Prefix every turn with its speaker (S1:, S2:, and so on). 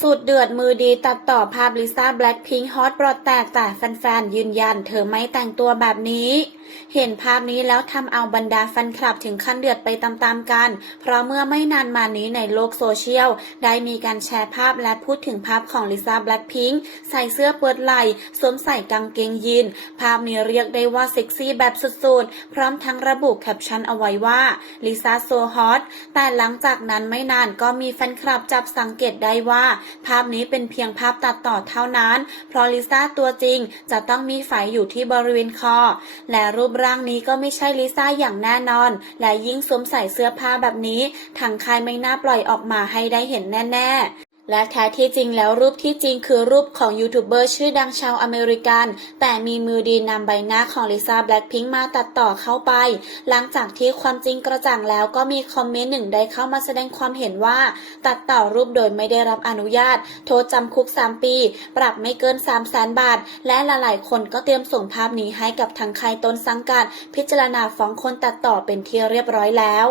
S1: สุดเดือดมือดีตัดต่อภาพลิซ่าแบล็คพิงค์ฮอตปลอดแตกแต่แฟนๆยืนยันเธอไม่แต่งตัวแบบนี้ เห็นภาพนี้แล้วทำเอาบรรดาแฟนคลับถึงขั้นเดือดไปตามๆกัน เพราะเมื่อไม่นานมานี้ในโลกโซเชียล ได้มีการแชร์ภาพและพูดถึงภาพของลิซ่าแบล็คพิงค์ใส่เสื้อเปิดไหล่สวมใส่กางเกงยีน ภาพนี้เรียกได้ว่าเซ็กซี่แบบสุดๆ พร้อมทั้งระบุแคปชั่นเอาไว้ว่าลิซ่าโซฮอตแต่หลังจากนั้นไม่นานก็มีแฟนคลับจับสังเกตได้ว่าภาพนี้เป็นเพียงภาพตัดต่อเท่านั้น เพราะลิซ่าตัวจริงจะต้องมีไฝอยู่ที่บริเวณคอ และรูปร่างนี้ก็ไม่ใช่ลิซ่าอย่างแน่นอน และยิ่งสวมใส่เสื้อผ้าแบบนี้ทางค่ายไม่น่าปล่อยออกมาให้ได้เห็นแน่ ๆ และแท้ที่จริงแล้วรูปที่จริงคือรูปของยูทูบเบอร์ชื่อดังชาวอเมริกัน แต่มีมือดีนำใบหน้าของลิซ่าแบล็คพิงค์มาตัดต่อเข้าไป หลังจากที่ความจริงกระจ่างแล้วก็มีคอมเมนต์หนึ่งได้เข้ามาแสดงความเห็นว่า ตัดต่อรูปโดยไม่ได้รับอนุญาต โทษจำคุก 3 ปี ปรับไม่เกิน3 0 0แสนบาท และหลายๆคนก็เตรียมส่งภาพนี้ให้กับทางค่ายต้นสังกัดพิจารณาฟ้องคนตัดต่อเป็นที่เรียบร้อยแล้ว